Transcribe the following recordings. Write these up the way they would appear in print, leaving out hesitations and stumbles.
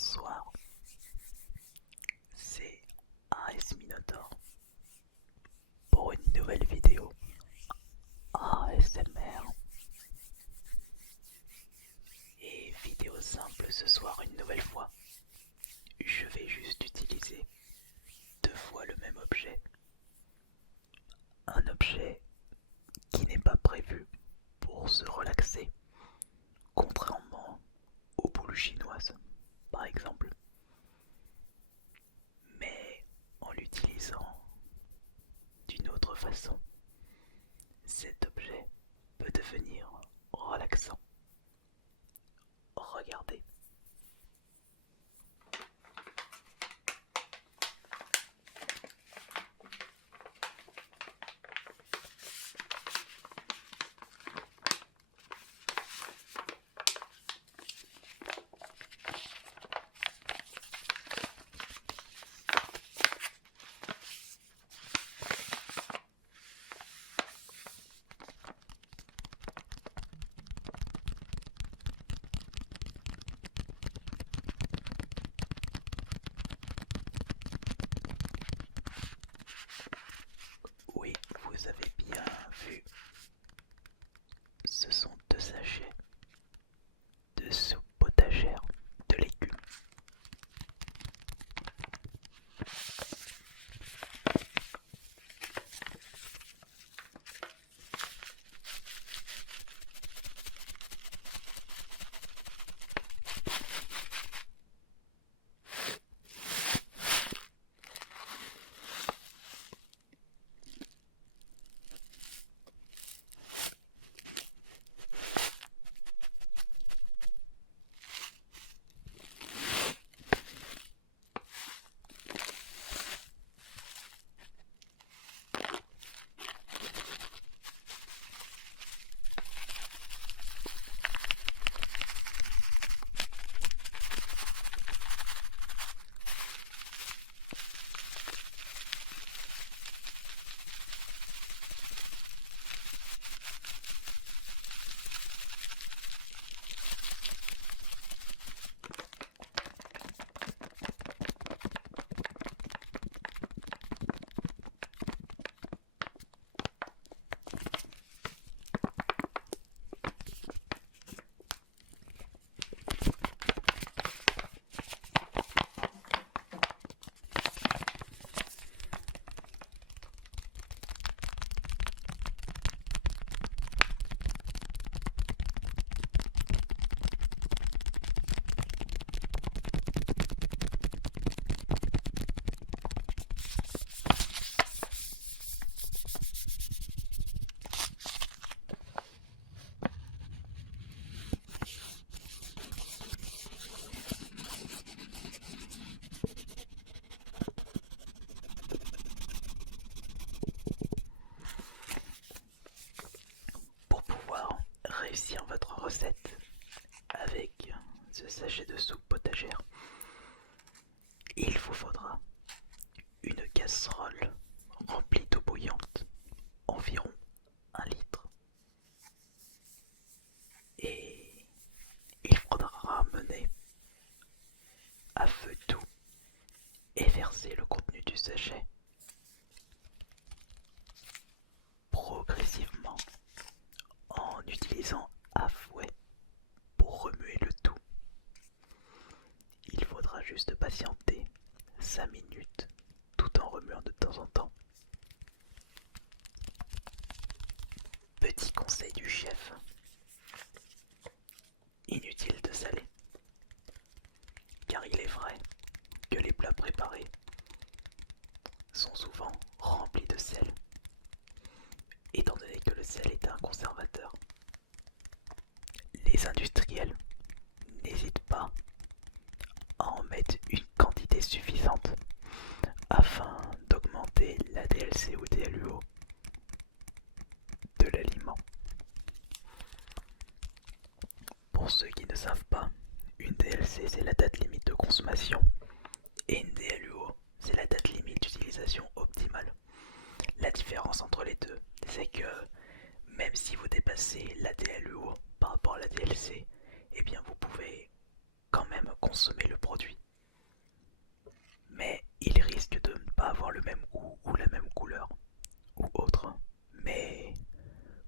Bonsoir, c'est AS Minotaur pour une nouvelle vidéo ASMR. Et vidéo simple ce soir une nouvelle fois. Je vais juste utiliser 2 fois le même objet. Un objet qui n'est pas prévu pour se relaxer, contrairement aux boules chinoises par exemple. Mais en l'utilisant d'une autre façon, cet objet peut devenir relaxant. Regardez. Oui, vous avez bien vu. Ce sont 2 sachets de soupe potagère de légumes. Pour pouvoir réussir votre recette avec ce sachet de soupe potagère, il vous faudra une casserole remplie d'eau bouillante, environ 1 litre. Et il faudra mener à feu doux et verser le contenu du sachet progressivement en utilisant à fouet pour remuer le tout. Il faudra juste patienter 5 minutes tout en remuant de temps en temps. Petit conseil du chef, inutile de saler, car il est vrai que les plats préparés sont souvent remplis de sel, étant donné que le sel est un conservateur. Les industriels n'hésitent pas à en mettre une quantité suffisante afin d'augmenter la DLC ou DLUO de l'aliment. Pour ceux qui ne savent pas, une DLC c'est la date limite de consommation et une DLUO c'est la date limite d'utilisation optimale. La différence entre les deux, c'est que même si vous dépassez la DLUO par rapport à la DLC, eh bien vous pouvez quand même consommer le produit. Mais il risque de ne pas avoir le même goût ou la même couleur ou autre. Mais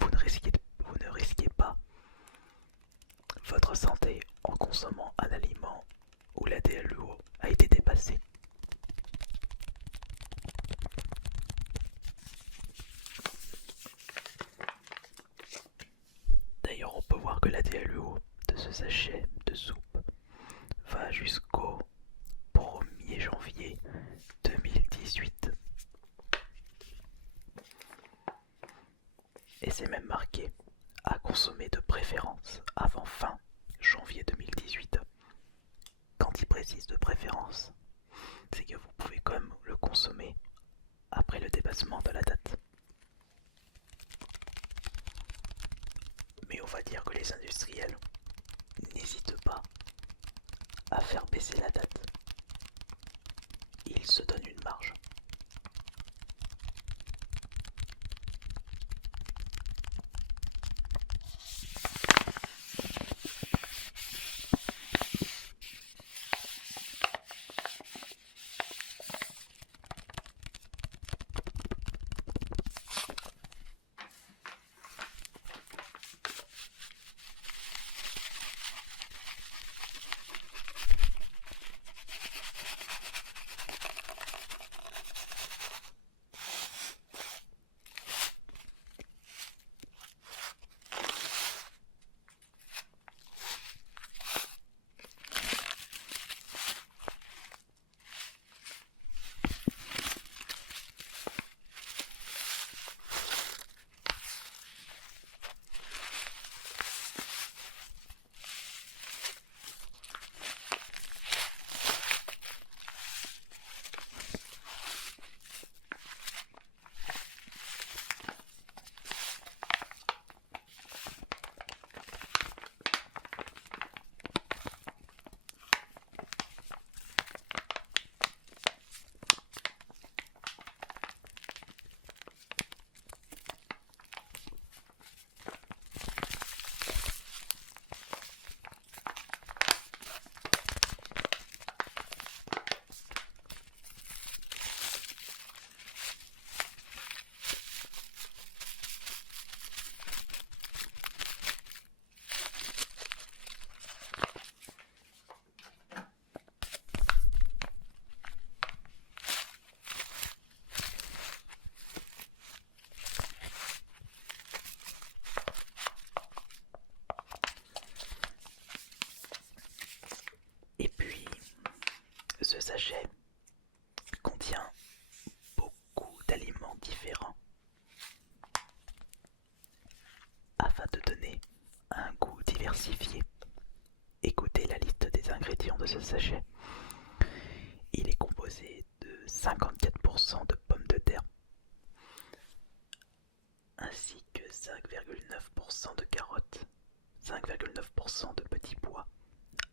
vous ne risquez pas votre santé en consommant un aliment où la DLO a été dépassée. D'ailleurs, on peut voir que la DLO de ce sachet de soupe va jusqu'au 1er janvier 2018. Et c'est même marqué à consommer de préférence avant fin janvier 2018. Quand il précise de préférence, c'est que vous pouvez quand même le consommer après le dépassement de la date. Mais on va dire que les industriels n'hésitent pas à faire baisser la date. Ils se donnent une marge. Et puis, ce sachet contient beaucoup d'aliments différents afin de donner un goût diversifié. Écoutez la liste des ingrédients de ce sachet. Il est composé de 54% de pommes de terre, ainsi que 5,9% de carottes, 5,9% de petits pois,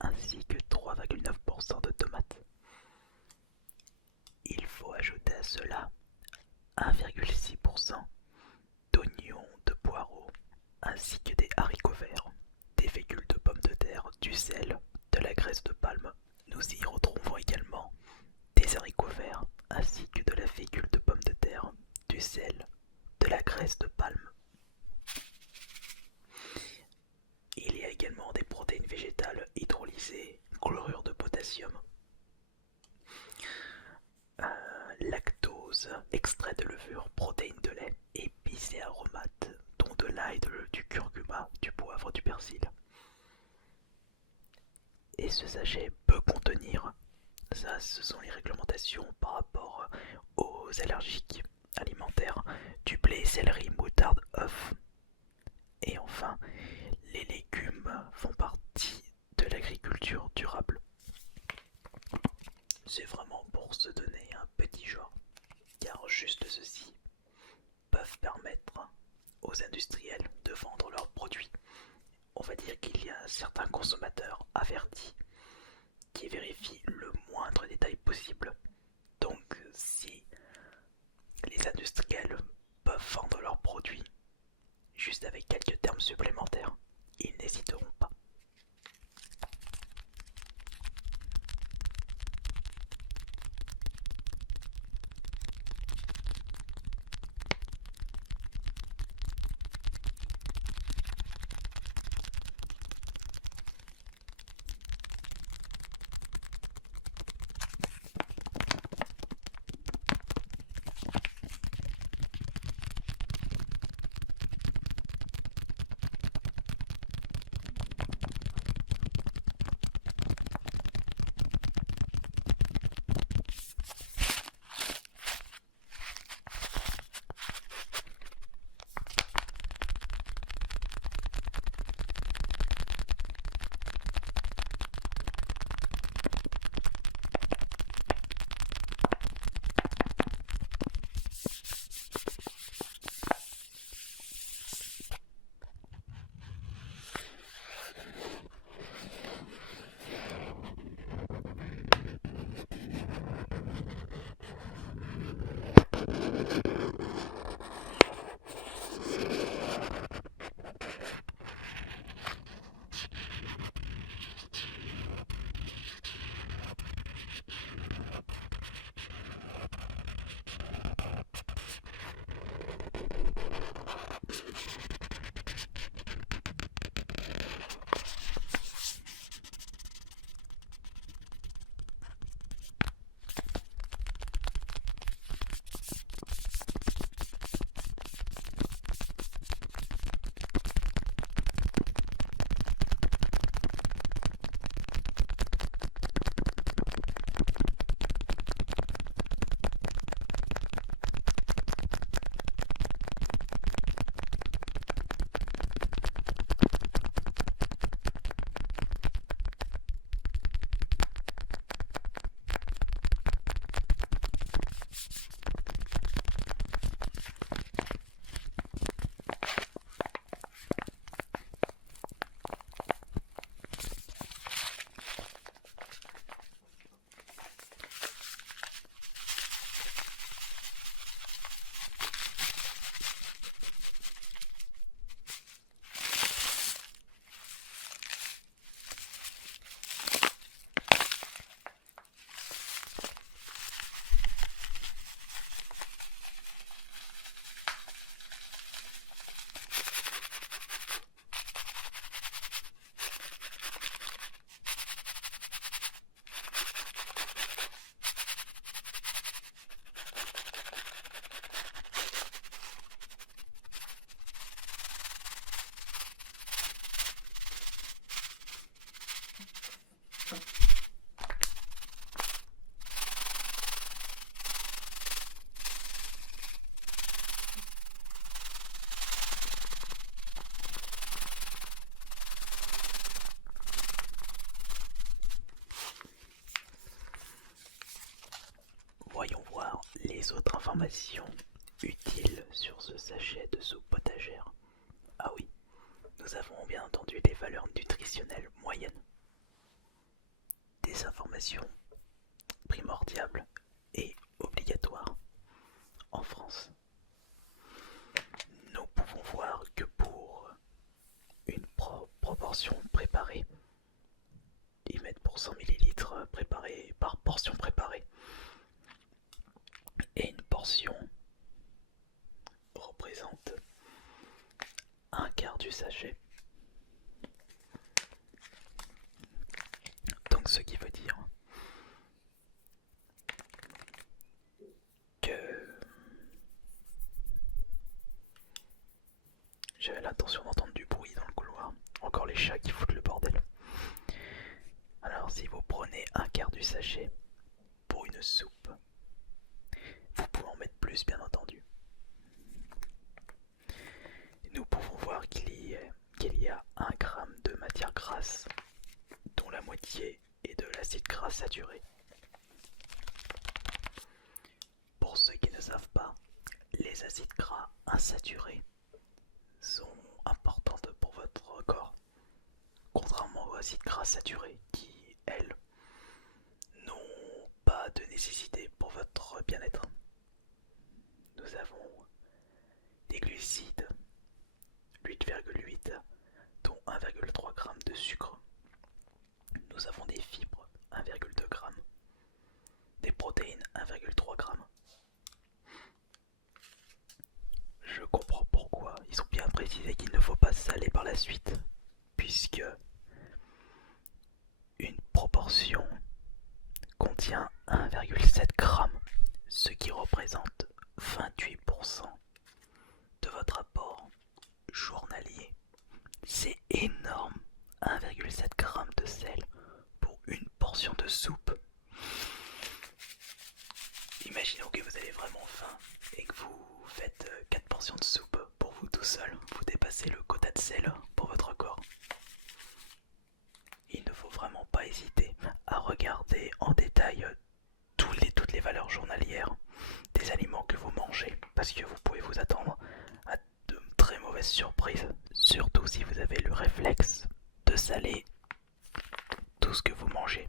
ainsi que 3,9% de tomates. Il faut ajouter à cela 1,6% d'oignons, de poireaux, ainsi que des haricots verts, des fécule de pommes de terre, du sel, de la graisse de palme. Nous y retrouvons également des haricots verts, ainsi que de la fécule de pommes de terre, du sel, de la graisse de palme. Il y a également des protéines végétales hydrolysées, chlorure de potassium, lactose, extrait de levure, protéines de lait, épices et aromates, dont de l'ail, du curcuma, du poivre, du persil. Et ce sachet peut contenir, ça ce sont les réglementations par rapport aux allergiques alimentaires, du blé, céleri, moutarde, œufs. Et enfin, les légumes font partie de l'agriculture durable. C'est vraiment pour se donner un petit genre, car juste ceci peuvent permettre aux industriels de vendre leurs produits. On va dire qu'il y a certains consommateurs avertis qui vérifient le moindre détail possible. Donc si les industriels peuvent vendre leurs produits juste avec quelques termes supplémentaires, ils n'hésiteront pas. les autres informations utiles sur ce sachet de soupe potagère. Ah oui, nous avons bien entendu les valeurs nutritionnelles moyennes. Des informations primordiales et obligatoires en France. Nous pouvons voir que pour une proportion préparée, ils mettent pour 100 ml préparés par portion préparée, et une portion représente un quart du sachet. Donc ce qui veut dire que j'avais l'intention d'entendre du bruit dans le couloir. Encore les chats qui foutent le bordel. Alors si vous prenez un quart du sachet pour une soupe, vous pouvez en mettre plus bien entendu. Nous pouvons voir qu'il y a 1 gramme de matière grasse, dont la moitié est de l'acide gras saturé. Pour ceux qui ne savent pas, les acides gras insaturés sont importantes pour votre corps, contrairement aux acides gras saturés qui, elles, n'ont pas de nécessité pour votre bien-être. Nous avons des glucides, 8,8, dont 1,3 g de sucre. Nous avons des fibres, 1,2 g, des protéines, 1,3 g. Je comprends pourquoi ils ont bien précisé qu'il ne faut pas saler par la suite, puisque une proportion contient 1,7 g, ce qui représente 28% de votre apport journalier. C'est énorme, 1,7 g de sel pour une portion de soupe. Imaginons que vous avez vraiment faim et que vous faites 4 portions de soupe pour vous tout seul. Vous dépassez le quota de sel pour votre corps. Il ne faut vraiment pas hésiter à regarder en détail toutes les valeurs journalières des aliments que vous mangez, parce que vous pouvez vous attendre à de très mauvaises surprises, surtout si vous avez le réflexe de saler tout ce que vous mangez.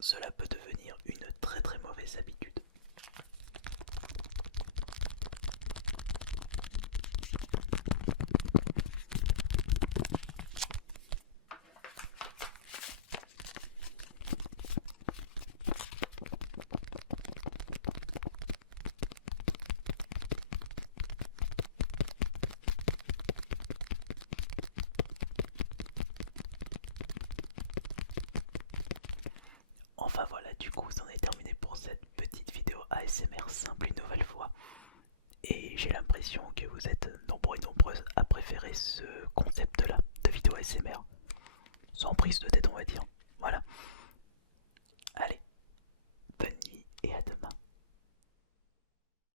Cela peut devenir une très très mauvaise habitude. Enfin voilà, du coup c'en est terminé pour cette petite vidéo ASMR simple une nouvelle fois. Et j'ai l'impression que vous êtes nombreux et nombreuses à préférer ce concept là de vidéo ASMR. Sans prise de tête on va dire. Voilà.